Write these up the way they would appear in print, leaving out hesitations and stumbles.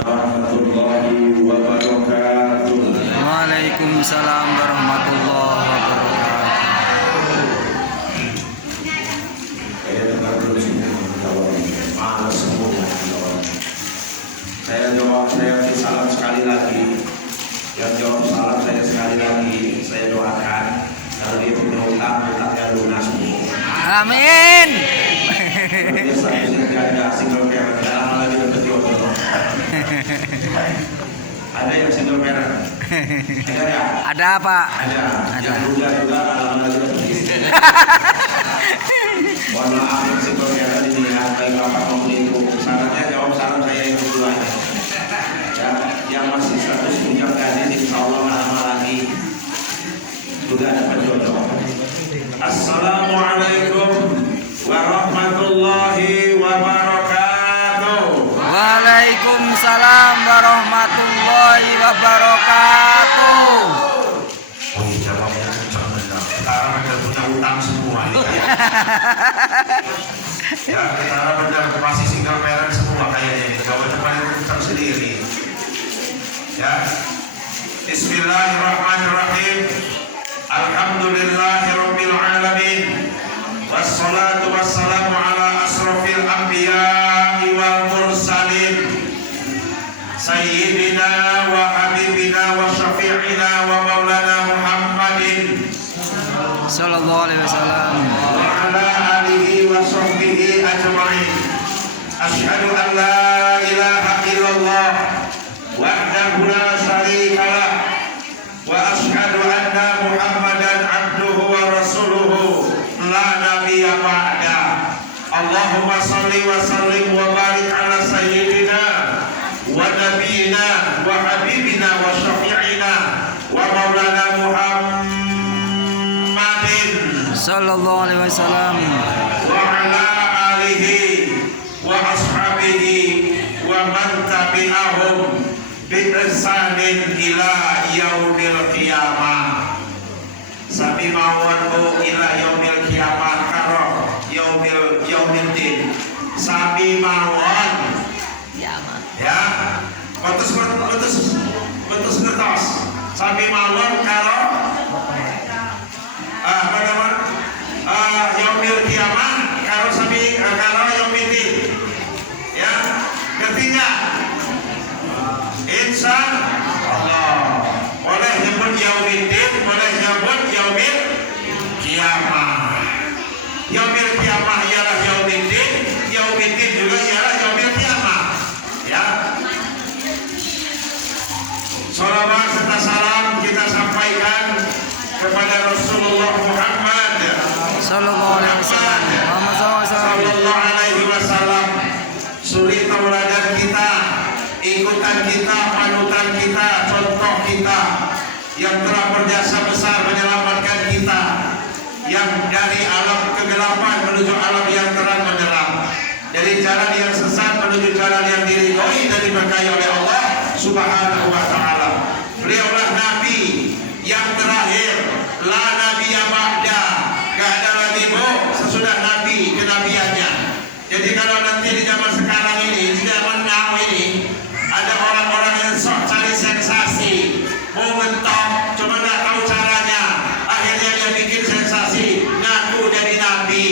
warahmatullahi wabarakatuh. Waalaikumsalam warahmatullahi wabarakatuh. Saya dengar terus malas semua. Saya salam sekali lagi. Yang jawab salam saya sekali lagi. Saya doakan kalau dia punya utangnya lunas semua. Amin. Dia saya janda single parent, lama lagi dapat jodoh. Ada yang single parent? Ada ya? Ada Pak. Ada. Yang muda juga lama lagi dapat istri. Mohon maaf yang single parent ini ya, baik bapak maupun ibu. Syaratnya jawab salam saya yang kedua ya. Yang masih status bujang gadis, insya Allah lama lagi sudah dapat jodoh. Assalamualaikum warahmatullahi wabarakatuh. Waalaikumsalam warahmatullahi wabarakatuh. Oh, jawabnya kencang benar. Sekarang ada punya utang semua ini. Ya, kita benar masih single parent semua kayaknya ini. Jawabannya paling kencang sendiri. Ya. Bismillahirrahmanirrahim. Alhamdulillahirabbil alamin. Wassalatu wassalamu ala asrofil anbiya'i wal mursalin Sayyidina wa habibina wa syafi'ina wa maulana Muhammadin Sallallahu alaihi wasallam. wa ala alihi wa sahbihi ajma'in. Asyhadu an la ilaha illallah wahdahu la syarikalah wa asyhadu anna Muhammadan abduhu wa rasuluhu la nabiyya ba'da. Allahumma salli wa sallim wa barik ala sayyidina wa nabiyina wa habibina wa syafi'ina wa maulana Muhammadin Sallallahu alaihi wasallam. wa ala alihi wa ashabihi wa man tabi'ahum bi ihsanin ila yaumil qiyamah. Sami mawon bu ila yaumil qiyamah karo yaumil din. Sami mawon. Ya. Putus ngertos. Sami mawon karo apa namanya? Yaumil qiyamah karo sami karo yaumil din. Ya. Ketiga. Insya Allah. Boleh nyebut yaumil din, boleh nyebut yaumil qiyamah. Yaumil qiyamah ialah yaumil din, yaumil din juga ialah yaumil qiyamah. Ya. Salawat serta salam kita sampaikan kepada Rasulullah Muhammad Sallallahu alaihi wasallam. Muhammad sallallahu alaihi wasallam, suri tauladan kita, ikutan kita, panutan kita, contoh kita yang telah berjasa besar menyelamatkan kita yang dari alam kegelapan menuju alam yang terang benderang, dari jalan yang sesat menuju jalan yang diridhoi dan diberkahi oleh Allah Subhanahu wa taala. Beliaulah nabi yang terakhir, la nabiyya ba'da. Enggak ada lagi bu sesudah nabi kenabiannya. Jadi kalau nanti di zaman sekarang ini, di zaman now ini, ada orang-orang yang sok cari sensasi, mau mentok, cuma nggak tahu caranya. Akhirnya dia bikin sensasi, ngaku jadi nabi.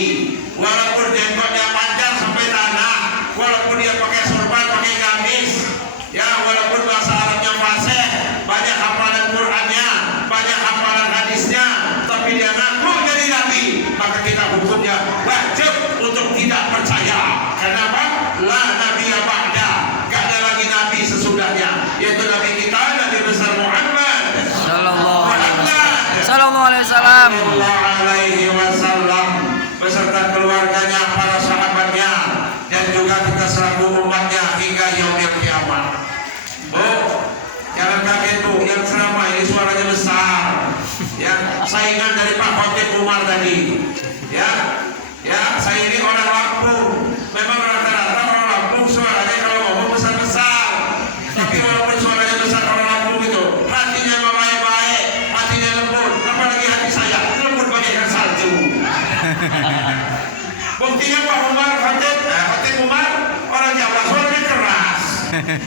Walaupun jenggotnya panjang sampai tanah, walaupun dia pakai sorban, pakai gamis, ya walaupun bahasa Arabnya fasih, banyak hafalan Qurannya, banyak hafalan hadisnya, tapi dia ngaku jadi nabi, maka kita hukumnya wajib untuk tidak percaya. Kenapa?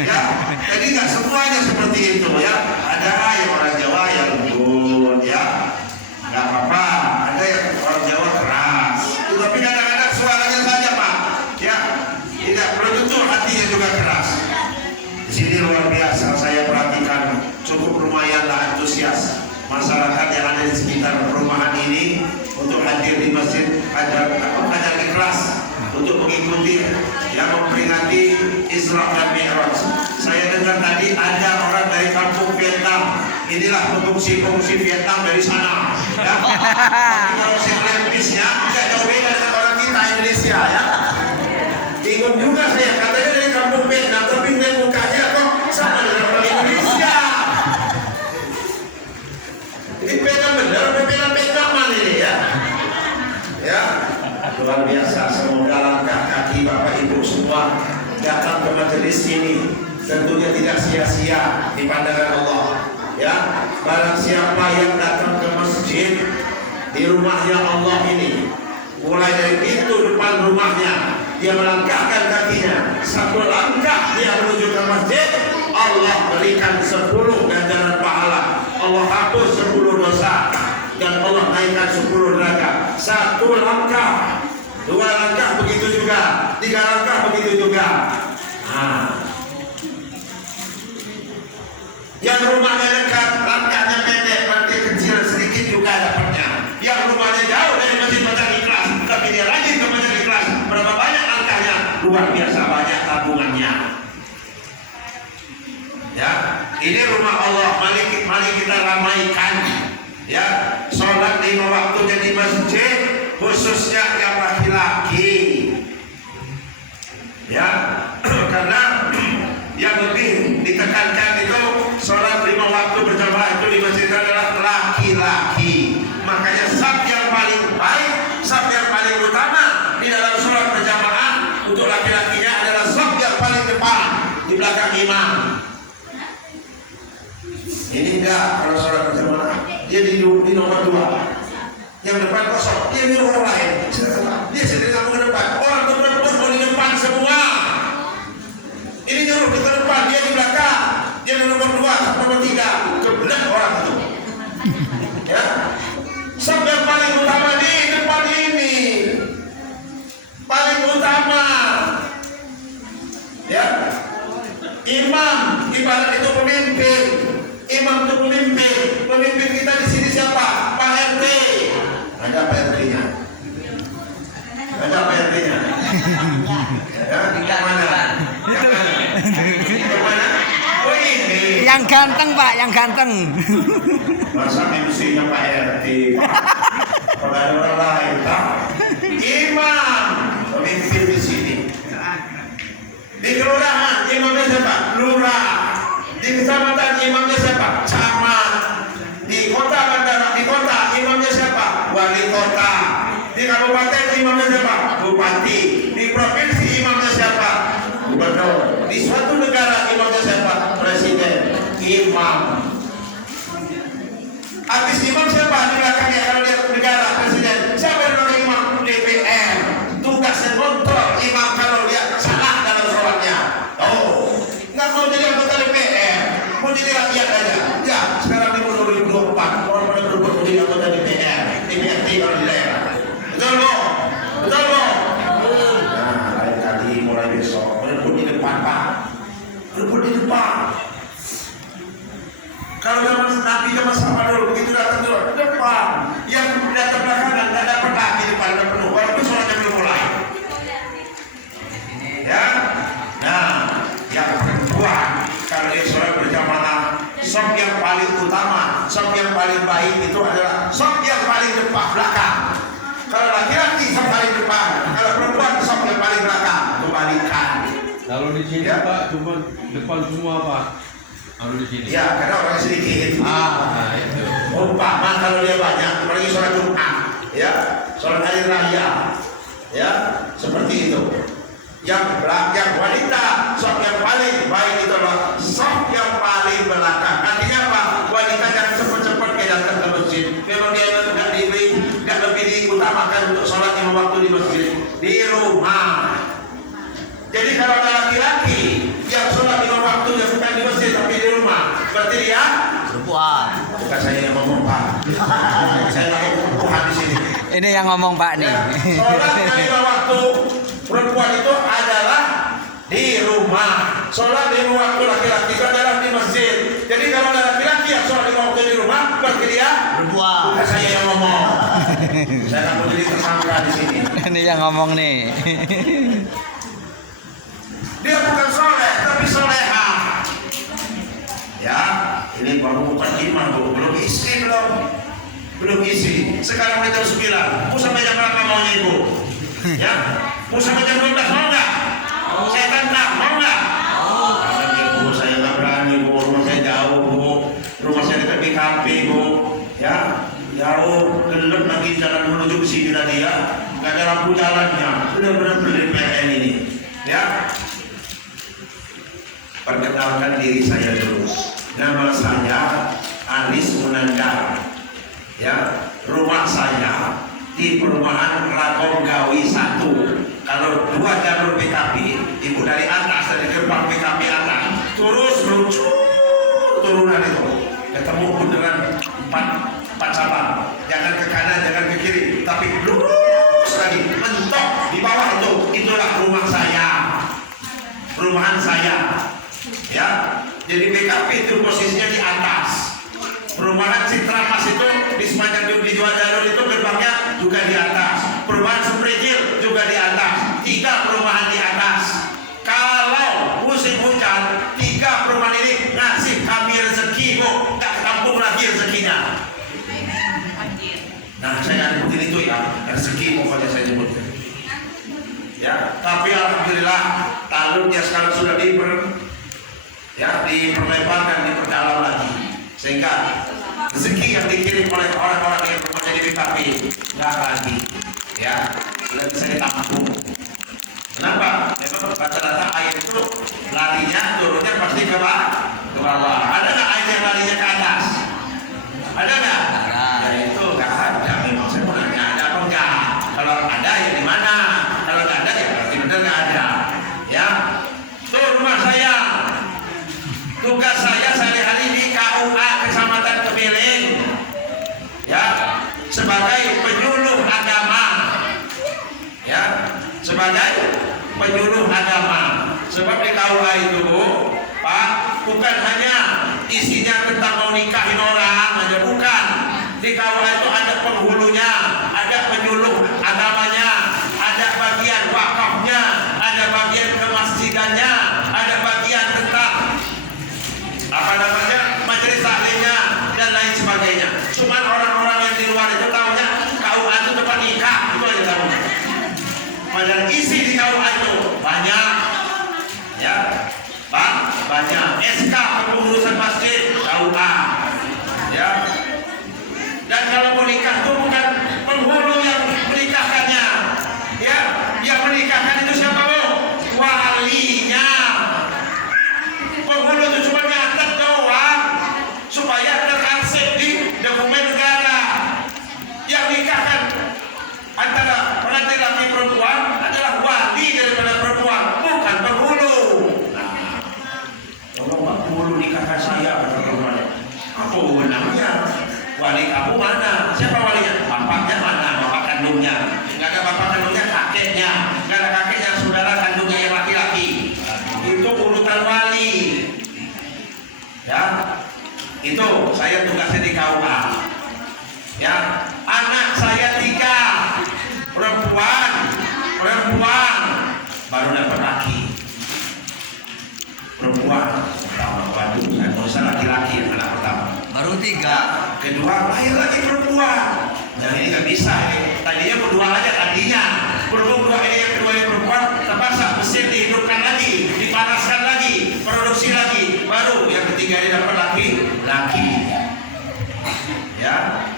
Ya, jadi nggak semuanya seperti itu ya. Ada yang orang Jawa yang lembut ya, nggak apa-apa. Ada yang orang Jawa keras. Tapi kadang-kadang suaranya saja Pak, ya tidak belum tentu hatinya juga keras. Di sini luar biasa saya perhatikan, cukup lumayanlah antusias masyarakat yang ada di sekitar perumahan ini untuk hadir di masjid ajar ikhlas untuk mengikuti yang memperingati Isra dan Mi'raj. Saya dengar tadi ada orang dari kampung Vietnam. Inilah pengungsi Vietnam dari sana. Ya. Tapi kalau saya lihat bisnya tidak jauh beda dengan orang kita Indonesia ya. Bingung juga saya, katanya dari kampung Vietnam, tapi lihat mukanya kok sama dengan orang Indonesia. Ini beda benar, beda Vietnaman ini ya. Ya, luar biasa. Semoga langkah kaki Bapak Ibu semua datang ke majelis ini tentunya tidak sia-sia di pandangan Allah. Ya, barang siapa yang datang ke masjid di rumahnya Allah ini, mulai dari pintu depan rumahnya, dia melangkahkan kakinya, satu langkah dia menuju ke masjid, Allah berikan 10 ganjaran pahala. Allah hapus 10 dosa dan Allah naikkan 10 derajat. 1 langkah, 2 langkah begitu juga, 3 langkah begitu juga. Nah, yang rumahnya dekat, langkahnya pendek, berarti kecil sedikit juga dapatnya. Yang rumahnya jauh dari masjid Bacaan Ikhlas, tapi dia rajin ke masjid Ikhlas, berapa banyak langkahnya? Luar biasa banyak tabungannya. Ya, ini rumah Allah, mari kita ramaikan. Ya, sholat 5 waktunya di masjid, khususnya yang laki-laki. Ya, karena yang lebih ditekankan itu sholat 5 waktu berjamaah itu di masjid adalah laki-laki. Makanya saf yang paling baik, saf yang paling utama di dalam sholat berjamaah untuk laki-lakinya adalah saf yang paling depan di belakang imam. Ini enggak, kalau sholat berjamaah dia di nomor 2, yang depan kosong, dia di nomor lain. Dia sendiri nggak mau ke depan, orang teman-teman mau di depan semua. Ini nyuruh ke depan, dia di belakang, dia di nomor 2, nomor 3, kebelah orang itu. Ya, saf yang paling utama di depan ini, paling utama. Ya, imam ibarat itu pemimpin. Imam itu pemimpin kita di sini siapa? Pak RT. Ada Pak RT-nya. Ada Pak RT-nya. Ya, yang mana? Yang mana? Yang mana? Oh ini. Yang ganteng Pak, yang ganteng. Masa MC-nya Pak RT? Kalau ada orang lain, tak? Imam pemimpin di sini. Di kelurahan imamnya siapa? Lurah. Di kecamatan imamnya siapa? Camat. Di kota bandara, di kota imamnya siapa? Wali kota. Di kabupaten imamnya siapa? Bupati. Di provinsi imamnya siapa? Gubernur. Di suatu negara imamnya siapa? Presiden. Imam. Habis imam siapa? Di belakangnya kalau dia negara presiden. Siapa yang namanya imam? DPR. Tugasnya kontrol imam kalau dia salah dalam sholatnya. Oh, nggak mau jadi anggota DPR, mau jadi rakyat aja. Ya, sekarang di 2024 orang pada berbuat menjadi anggota DPR kalau di daerah. Betul loh, betul loh. Nah, lain kali mulai besok berebut di depan Pak, berebut di depan. Kalau zaman Nabi zaman sahabat dulu begitu datang dulu di depan, yang datang belakangan nggak dapat lagi depan dan penuh, walaupun sholatnya belum mulai. Ya, nah. Yang kedua, kalau dia sholat berjamaah, saf yang paling utama, saf yang paling baik itu adalah saf yang paling depan belakang. Kalau laki-laki saf paling depan, kalau perempuan saf yang paling belakang. Kembalikan. Kalau di sini Ya. Pak cuma depan semua Pak. Kalau di sini. Ya, karena orang sedikit. Itu. Umpama kalau dia banyak, apalagi sholat Jumat, ya, sholat hari raya, ya, seperti itu. Yang wanita, saf yang paling baik itu adalah saf yang paling belakang. Artinya apa? Wanita jangan cepat-cepat kayak datang ke masjid. Memang dia nggak lebih diutamakan untuk sholat 5 waktu di masjid, di rumah. Jadi kalau ada laki-laki yang sholat 5 Ini yang ngomong Pak nih. Sholat yang lima waktu perempuan itu adalah di rumah. Sholat lima waktu laki-laki itu adalah di masjid. Jadi kalau ada laki-laki yang sholat lima waktu di rumah, berarti dia Perempuan. bukan saya yang ngomong. Saya tak mau jadi tersangka di sini. Ini yang ngomong nih. Dia bukan soleh, tapi soleha. Ya, ini baru 45 Bu, belum isi belum isi. Sekarang udah jam 9. Mau sampai jam berapa maunya Ibu? Ya, mau sampai jam 12 mau nggak? Saya tantang, mau nggak? Kata Ibu, saya nggak berani Bu, rumah saya jauh Bu, rumah saya dekat BKP Bu. Ya, jauh, gelap lagi jalan menuju ke sini tadi ya, nggak ada lampu jalannya, benar-benar beli PLN ini. Ya, perkenalkan diri saya dulu. Nama saya Anis Munandar. Ya, rumah saya di perumahan Ragong Gawi 1. Kalau 2 jalur PKP, Ibu dari atas dari gerbang PKP atas, terus meluncur turunan itu, ketemu bundaran 4 cabang. Jangan ke kanan, jangan ke kiri, tapi lurus lagi, mentok di bawah itu. Itulah rumah saya, perumahan saya. Ya, jadi BKP itu posisinya di atas. Perumahan Citra Mas itu di sepanjang di dua jalur itu gerbangnya juga di atas. Perumahan Suprejil juga di atas. 3 perumahan di atas. Kalau musim hujan, 3 perumahan ini ngasih kami rezeki Bu, tak kampung lagi rezekinya. Nah, saya nyebutin itu ya, rezeki pokoknya saya nyebutkan. Ya, tapi alhamdulillah talunnya sekarang sudah diperlebarkan, diperdalam lagi, sehingga rezeki yang dikirim oleh orang-orang yang bekerja di BKP nggak lagi, ya, sudah bisa ditampung. Kenapa? Memang rata-rata air itu larinya turunnya pasti ke bawah. Ada nggak air yang larinya ke atas? Ada nggak? Ya itu nggak ada. Memang saya mau nanya ada apa enggak? Kalau ada ya di mana? Kalau nggak ada ya berarti benar nggak ada. Ya, itu rumah saya. Tugas saya sehari-hari di KUA Kecamatan Kepiling, ya, sebagai penyuluh agama, ya, sebagai penyuluh agama. Sebab di KUA itu Pak, bukan hanya isinya tentang mau nikahin orang aja, bukan. Di KUA itu ada penghulunya, ada penyuluh agamanya, ada bagian wakafnya, ada bagian kemasjidannya, ada bagian tentang apa namanya majelis taklimnya dan lain sebagainya. Cuman orang-orang yang di luar itu tahunya KUA itu tempat nikah, itu aja tahunya. Padahal isi di KUA itu banyak, ya Pak, banyak. SK kepengurusan masjid KUA, ya. Dan kalau mau nikah itu bukan penghulu yang menikahkannya, ya. Yang menikahkan itu siapa Bu? Walinya. Penghulu itu cuma nyatet doang supaya terarsip di dokumen negara. Yang nikahkan antara pengantin laki perempuan adalah wali daripada perempuan, bukan penghulu. Nah, kalau penghulu nikahkan saya, kata perempuan, apa namanya? Wali kamu mana? Siapa walinya? Bapaknya mana? Bapak kandungnya? Nggak ada bapak kandungnya, kakeknya. Nggak ada kakeknya, saudara kandungnya yang laki-laki. Itu urutan wali. Ya, itu saya tugasnya di KUA. Ya, anak saya 3, perempuan, baru dapat laki. Perempuan, waduh, saya mau laki-laki yang anak pertama. Baru 3. Kedua lahir lagi perempuan. Yang ini nggak bisa. Tadinya berdua aja tadinya. Berhubung dua ini yang kedua yang perempuan, terpaksa mesin dihidupkan lagi, dipanaskan lagi, produksi lagi. Baru yang ketiga ini dapat laki. Ya.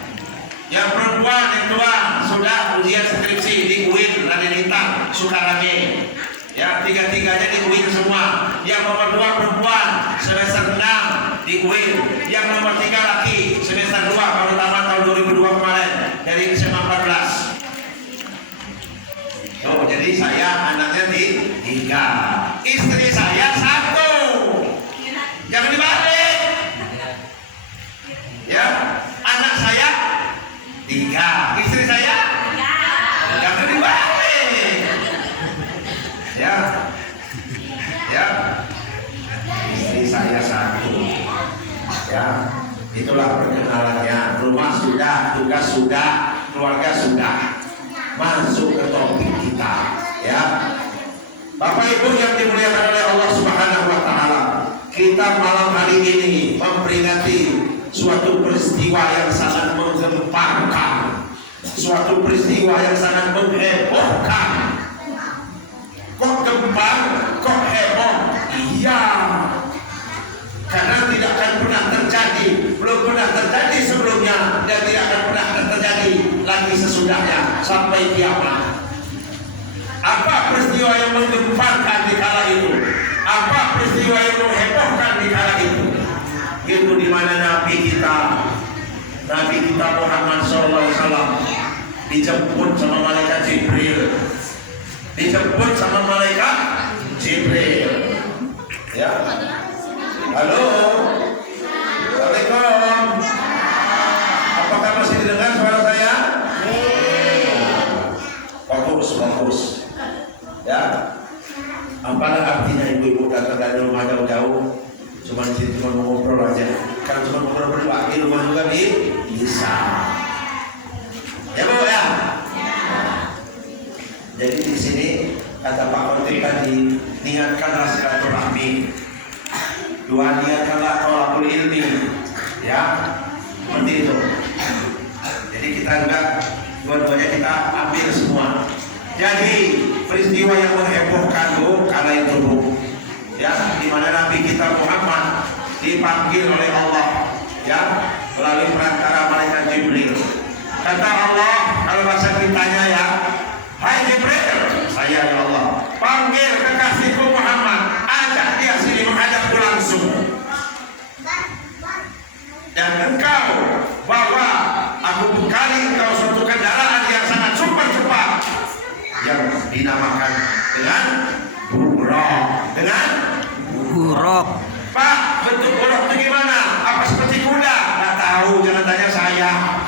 Yang perempuan yang tua sudah ujian skripsi di UIN Raden Intan Sukarame. Ya, 3-3-nya di UIN semua. Yang nomor 2 perempuan semester 6 di UIN. Yang nomor 3 laki semester 2 baru tamat tahun 2002 kemarin dari SMA 14. Oh, jadi saya anaknya 3. Istri saya 1. Jangan dibalik. Ya, anak saya 3, istri saya saya satu. Ya, itulah perkenalannya. Rumah sudah, tugas sudah, keluarga sudah. Masuk ke topik kita, ya. Bapak Ibu yang dimuliakan oleh Allah Subhanahu wa taala, kita malam hari ini memperingati suatu peristiwa yang sangat menggemparkan, suatu peristiwa yang sangat menghebohkan. Kok gempar, kok heboh? Iya, karena tidak akan pernah terjadi, belum pernah terjadi sebelumnya, dan tidak akan pernah terjadi lagi sesudahnya sampai kiamat. Apa peristiwa yang menggemparkan di kala itu? Apa peristiwa yang menghebohkan di kala itu? Itu di mana Nabi kita Muhammad SAW dijemput sama malaikat Jibril. Dijemput sama malaikat Jibril. Ya. Halo. Assalamualaikum. Apakah masih didengar suara saya? Fokus. Ya, apalah artinya ibu-ibu datang dari rumah jauh-jauh, cuma ngobrol aja. Karena cuma ngobrol berdua di rumah juga bisa. Ya Bu ya. Jadi di sini kata Pak Menteri tadi, niatkanlah silaturahmi. Dua, niatkanlah tolakul ilmi. Ya, seperti itu. Jadi kita juga dua-duanya kita ambil semua. Jadi peristiwa yang menghebohkan Bu kala itu Bu, ya, di mana Nabi kita Muhammad dipanggil oleh Allah, ya, melalui perantara malaikat Jibril. Kata Allah, kalau bahasa kitanya ya, hai Jibril, saya ya Allah, panggil kekasihku Muhammad, ajak dia sini menghadapku langsung. Dan engkau bawa aku bekali engkau suatu kendaraan yang sangat super cepat, yang dinamakan dengan buruk. Pak, bentuk buruk itu gimana? Apa seperti kuda? Nggak tahu, jangan tanya saya.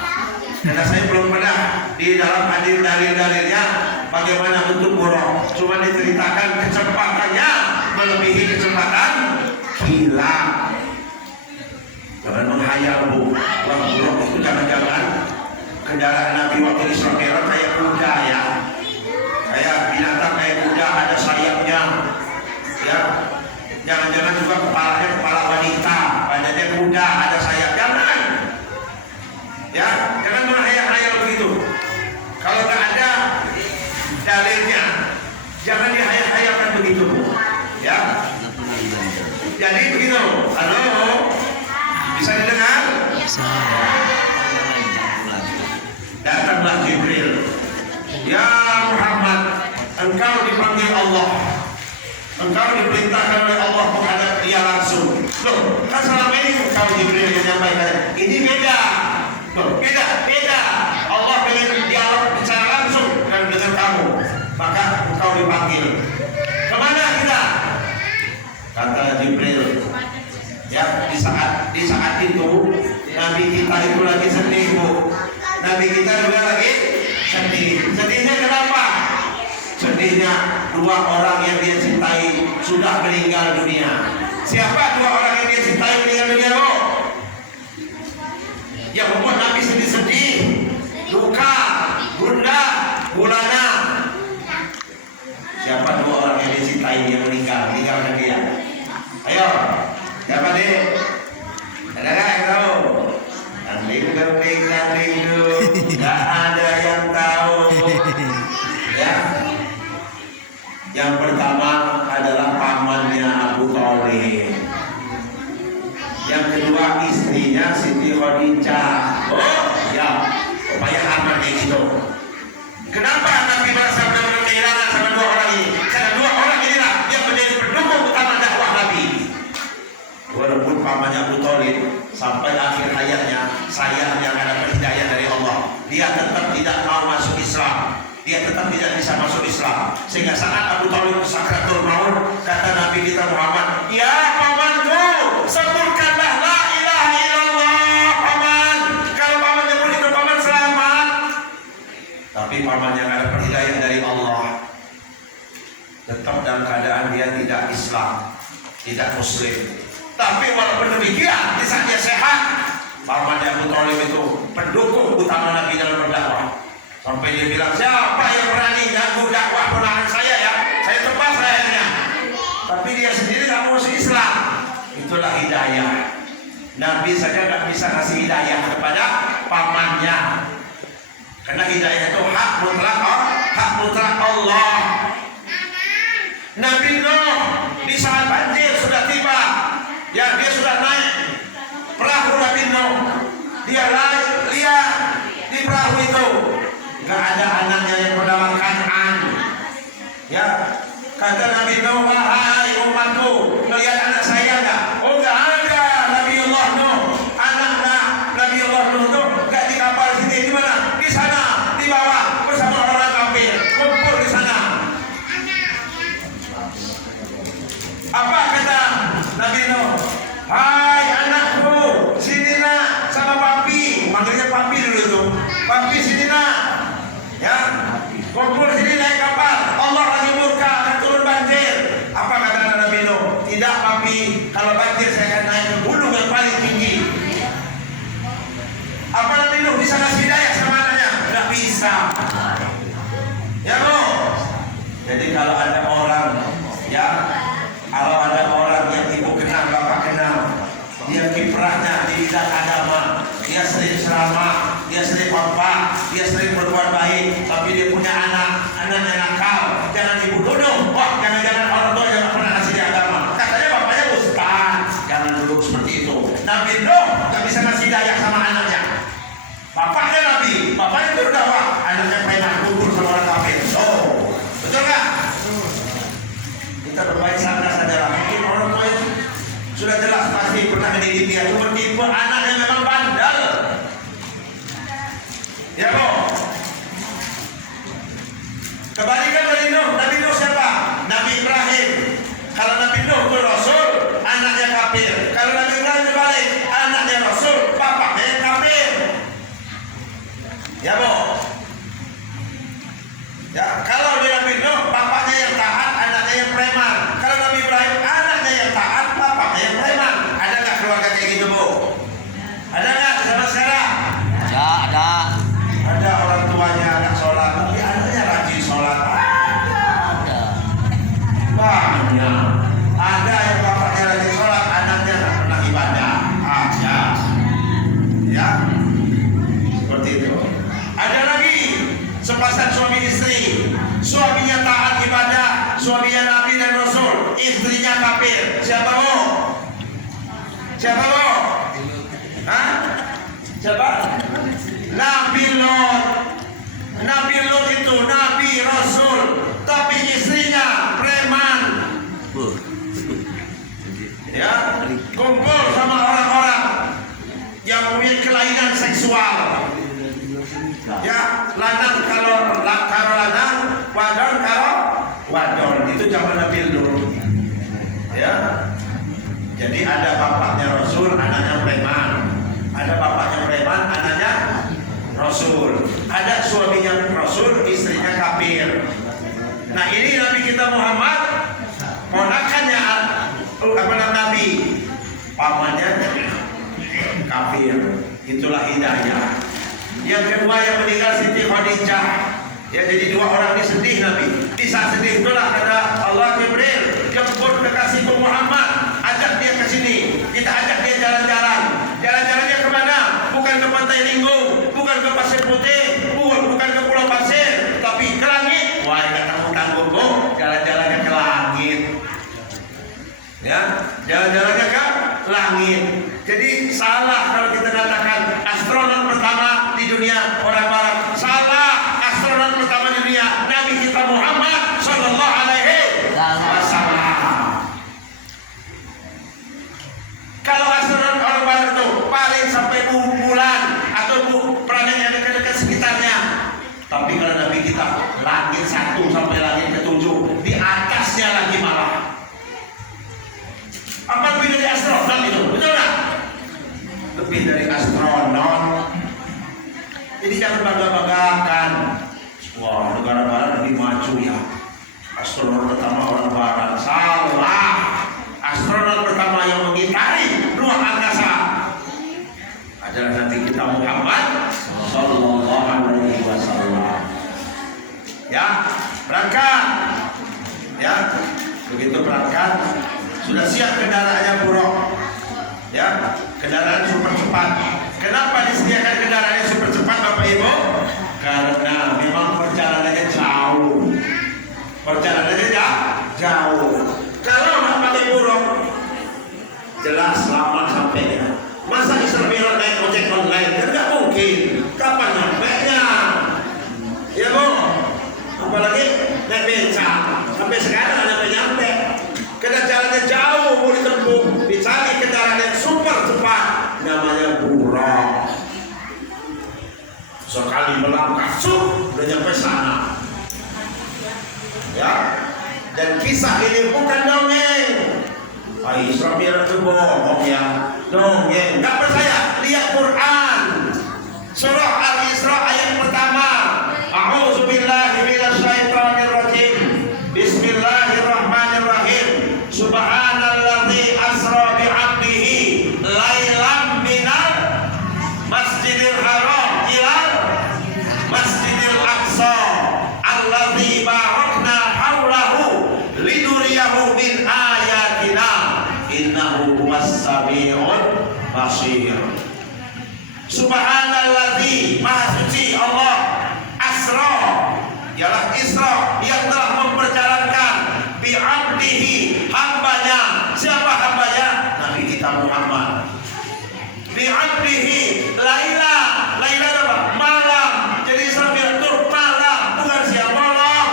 Karena saya belum pernah di dalam hadir dalil-dalilnya bagaimana bentuk buruk. Cuma diceritakan kecepatannya melebihi kecepatan kilat. Jangan menghayal Bu. Wah, buruk itu jangan-jangan kendaraan Nabi waktu Isra Mi'raj kayak kuda ya. Kayak binatang kayak kuda ada sayapnya, ya. Jangan-jangan juga kepalanya kepala wanita, badannya kuda ada sayap. Jangan, ya. Jangan menghayal-hayal begitu. Kalau nggak ada dalilnya, jangan dihayal-hayalkan begitu, ya. Jadi begitu. Halo, bisa didengar? Datanglah Jibril. Ya Muhammad, engkau dipanggil Allah, engkau diperintahkan oleh Allah menghadap dia langsung. Loh, kan selama ini engkau Jibril yang menyampaikan. Ini beda. Loh, beda. Allah pengen dialog bicara langsung dengan kamu, maka engkau dipanggil. Kemana kita? Kata Jibril. Ya, di saat itu Nabi kita itu lagi sedih Bu. Nabi kita juga lagi sedih. Sedihnya kenapa? Sedihnya dua orang yang dia cintai sudah meninggal dunia. Siapa dua orang yang dia cintai meninggal dunia Bu? Yang membuat Nabi sedih-sedih, duka, gundah, gulana. Siapa dua orang yang dia cintai yang meninggalkan dia? Ayo, siapa deh? Ada nggak yang tahu? Tanding, nggak ada yang tahu. Ya. Yang pertama adalah pamannya Abu Thalib. Yang kedua istrinya Siti Khadijah. Oh, ya, upaya aman kayak gitu. Kenapa Nabi merasa benar-benar kehilangan sama dua orang ini? Karena dua orang inilah yang menjadi pendukung utama dakwah Nabi. Walaupun pamannya Abu Thalib sampai akhir hayatnya, sayangnya ada hidayah dari Allah, dia tetap tidak mau masuk Islam. Dia tetap tidak bisa masuk Islam. Sehingga saat Abu Thalib sakratul maut, kata Nabi kita Muhammad, ya pamanku, sebutkanlah la ilaha illallah. Paman, kalau paman nyebut itu paman selamat. Tapi paman yang ada hidayah dari Allah, tetap dalam keadaan dia tidak Islam, tidak Muslim. Tapi walaupun demikian, di saat dia sehat, pamannya Abu Thalib itu pendukung utama Nabi dalam berdakwah. Sampai dia bilang, siapa yang berani ganggu dakwah ponakan saya ya, saya tebas lehernya. Tapi dia sendiri nggak mau masuk Islam. Itulah hidayah. Nabi saja nggak bisa kasih hidayah kepada pamannya, karena hidayah itu hak mutlak Allah. Nabi Nuh di saat banjir sudah tiba, ya dia sudah naik perahu Nabi Nuh, dia lihat di perahu itu nggak ada anaknya yang bernama Kan'an. Ya, kata Nabi Nuh, wahai umatku, melihat anak saya nggak? Oh nggak ada. Nabiullah Nuh, anaknya Nabiullah Nuh itu nggak di kapal sini, di mana? Di sana, di bawah bersama orang kafir, kumpul di sana. Apa kata Nabi Nuh? Hai anakku, sini nak sama papi. Manggilnya papi dulu tuh. Papi sini nak. Ya, kumpul sini naik kapal. Allah lagi murka, akan turun banjir. Apa kata Nabi Nuh? Tidak papi, kalau banjir saya akan naik ke gunung yang paling tinggi. Apa Nabi Nuh bisa kasih hidayah sama anaknya? Tidak bisa. Ya Bu. Jadi kalau ada orang, ya, kalau ada orang yang ibu kenal, bapak kenal, dia kiprahnya di bidang agama, dia sering ceramah, dia sering khotbah, dia sering berbuat baik, tapi dia punya anaknya nakal, jangan ibu duduk. Wah, jangan-jangan orang tua yang pernah kasih dia agama. Katanya bapaknya ustaz, jangan duduk seperti itu. Nabi Nuh gak bisa ngasih daya sama anaknya. Bapaknya Nabi, bapaknya berdakwah, anaknya pengen kumpul sama orang kafir. Oh, betul nggak? Kita berbaik sangka saudara. Mungkin orang tua itu sudah jelas pasti pernah mendidik dia, cuma tipe anak yang memang bandel. Ya Bu. Kebalikan dari Nuh. Nabi Nuh siapa? Nabi Ibrahim. Kalau Nabi Nuh itu Rasul, anaknya kafir. Kalau Nabi Ibrahim dibalik, anaknya Rasul, bapaknya yang kafir. Ya Bu. Ya, kalau di Nabi Nuh, bapaknya yang taat, anaknya yang preman. Kalau Nabi Ibrahim, anaknya yang taat, bapaknya yang preman. Ada nggak keluarga kayak gitu Bu? Ada nggak zaman sekarang? Ada. Ada orang tuanya nggak sholat, tapi anaknya rajin sholat. Ada. Banyak. Ada yang bapaknya rajin sholat, anaknya nggak pernah ibadah. Ada. Ya, seperti itu. Ada lagi sepasang suami istri, suaminya taat ibadah, suaminya Nabi dan Rasul, istrinya kafir. Siapa Bu? Siapa Bu? Hah? Siapa? Nabi Lot. Nabi Lot itu Nabi Rasul, tapi istrinya preman. Ya, kumpul sama orang-orang yang punya kelainan seksual. Ya, lanang kalau lanang, wadon kalau wadon. Itu zaman Nabi Lot. Ya. Jadi ada bapaknya Rasul, anaknya preman. Ada bapaknya preman, anaknya Rasul. Ada suaminya Rasul, istrinya kafir. Nah ini Nabi kita Muhammad, ponakannya Nabi, pamannya kafir. Itulah hidayah. Yang kedua yang meninggal Siti Khadijah. Ya, jadi dua orang ini sedih Nabi. Di saat sedih itulah kata Allah, Jibril, jemput kekasihku Muhammad, ajak dia ke sini. Kita ajak dia jalan-jalan. Jalan-jalannya kemana? Bukan ke Pantai Linggung, bukan ke Pasir Putih, bukan ke Pulau Pasir, tapi ke langit. Wah, nggak tanggung-tanggung Bu, jalan-jalannya ke langit. Ya, jalan-jalannya ke langit. Jadi salah kalau kita katakan astronot pertama di dunia orang barat. Salah, astronot pertama di dunia Nabi kita Muhammad sallallahu alaihi wasallam. Kalau astronot orang barat itu paling sampai bulan atau planet yang dekat-dekat sekitarnya. Tapi kalau Nabi kita langit 1 sampai langit ke-7, di atasnya lagi malah. Apa lebih dari astronot itu? Betul nggak? Lebih dari astronot. Jadi jangan bangga-banggakan. Wah, negara barat lebih maju ya. Astronot pertama orang barat. Salah. Astronot pertama yang mengitari Berangkat. Ya, begitu berangkat sudah siap kendaraannya buruk. Ya, kendaraan super cepat. Kenapa disediakan kendaraan yang super cepat Bapak Ibu? Karena memang perjalanannya jauh. Perjalanannya jauh. Kalau nggak pakai buruk, jelas lama sampainya. Masa Isra Mi'raj naik ojek online? Kan nggak mungkin. Kapan nyampainya? Ya Bu. Apalagi naik beca. Sampai sekarang ada nyampe. Karena jalannya jauh mau ditempuh, dicari kendaraan yang super cepat, namanya buruk. Sekali melangkah, udah nyampe sana. Ya, dan kisah ini bukan dongeng. Isra Mi'raj itu bohong ya, dongeng. Nggak percaya? Lihat Quran, surah Al-Isra ayat pertama. A'udzubillahi minasyaitonirrajim. Bismillahirrahmanirrahim. Subhanalladzi asra bi'abdihi lailam minal masjidil haram ilal masjidil aqsa alladzi barakna haulahu linuriyahu min ayatina innahu huwas samiul basir. Subhanalladzi, maha suci Allah, asra ialah Isra yang telah memperjalankan bi'abdihi, hambanya. Siapa hambanya? Nabi kita Muhammad. Bi'abdihi laila, laila apa? Malam. Jadi Isra Mi'raj itu malam, bukan siang, malam.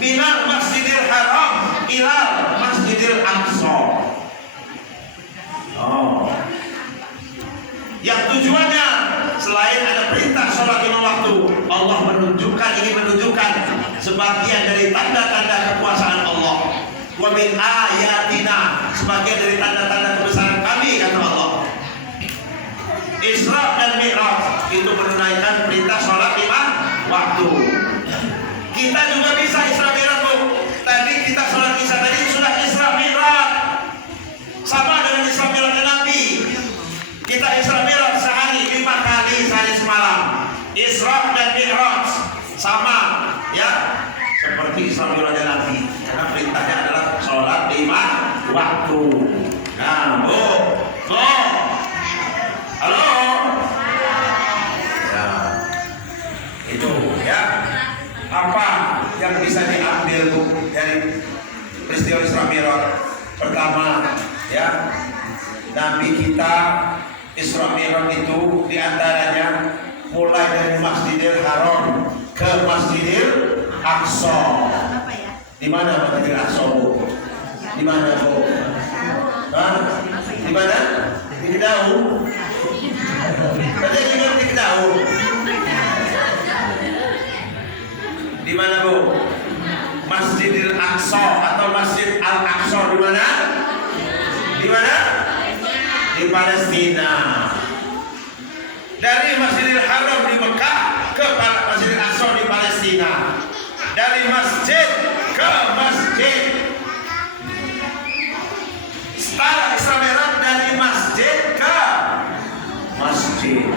Minal masjidil haram ilal masjidil aqsa. Oh, yang tujuannya selain ada perintah sholat lima waktu, Allah ingin menunjukkan sebagian dari tanda-tanda kekuasaan Allah. Wa min ayatina, sebagian dari tanda-tanda kebesaran kami, kata Allah. Isra dan Mi'raj itu menunaikan perintah sholat lima waktu. Kita juga bisa Isra Mi'raj. Tadi kita sholat Isya tadi sudah Isra Mi'raj, sama dengan Isra Mi'raj Nabi. Kita Isra Mi'raj sehari 5 kali, sehari semalam. Isra dan Mi'raj sama, ya, seperti Isra Mi'raj Nabi. Karena perintahnya adalah sholat 5 waktu. Nah, Bu, halo, ya, itu ya. Apa yang bisa diambil Bu dari peristiwa Isra Mi'raj? Pertama, ya, Nabi kita Isra Mi'raj itu diantaranya mulai dari Masjidil Haram ke Masjidil Aqsa. Di mana Masjidil Aqsa, Bu? Di mana, Bu? Hah? Di mana? Di Kedaung. Katanya juga di Kedaung. Di mana, Bu? Masjidil Aqsa atau Masjid Al-Aqsa di mana? Di mana? Di Palestina. Dari Masjidil Haram di Mekah ke Masjidil Aqsa di Palestina. Dari masjid ke masjid. Setelah Isra Mi'raj dari masjid ke masjid.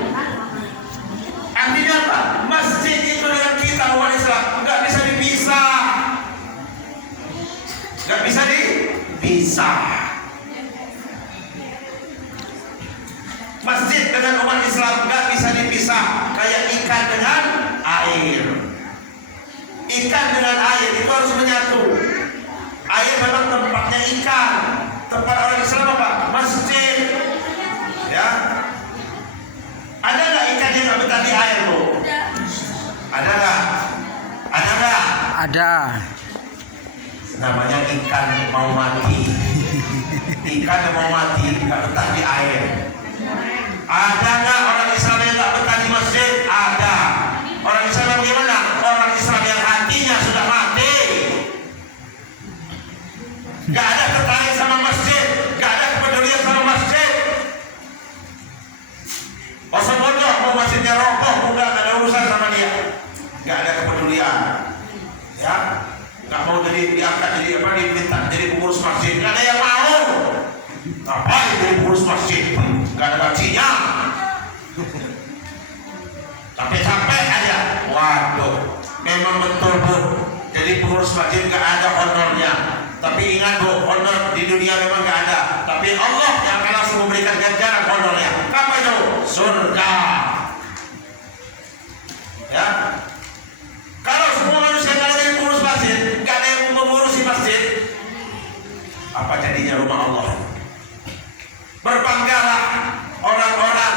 Artinya apa? Masjid itu dengan kita umat Islam nggak bisa dipisah. Nggak bisa dipisah. Masjid dengan umat Islam nggak bisa dipisah. Kayak ikan dengan air. Ikan dengan air itu harus menyatu. Air memang tempatnya ikan. Tempat orang Islam apa? Masjid. Ya. Ada nggak ikan yang nggak betah di air, Bu? Ada nggak? Ada nggak? Ada. Namanya ikan mau mati. Ikan yang mau mati nggak betah di air. Ada nggak orang Islam yang nggak betah di masjid? Ada. Orang Islam yang bagaimana? Orang Islam yang hatinya sudah mati. Nggak ada tertarik sama masjid, nggak ada kepedulian sama masjid. Osok bodoh mau masjidnya roboh, nggak ada urusan sama dia. Nggak ada kepedulian, ya. Nggak mau jadi diangkat jadi apa? Diminta jadi pengurus masjid. Nggak ada yang mau. Ngapain jadi pengurus masjid? Nggak ada gajinya. Capek-capek aja. Waduh. di dunia memang nggak ada, tapi Allah yang akan langsung memberikan ganjaran honornya. Apa itu? Surga. Ya. Kalau semua manusia nggak ada yang mengurus masjid, nggak ada yang mengurusi masjid, apa jadinya rumah Allah? Berbanggalah orang-orang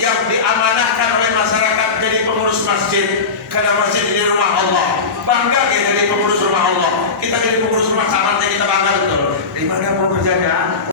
yang diamanahkan oleh masyarakat jadi pengurus masjid, karena masjid ini rumah Allah. Bangga kita jadi pengurus rumah Allah. Kita jadi pengurus rumah sama, kita bangga betul. Di mana mau kerjanya?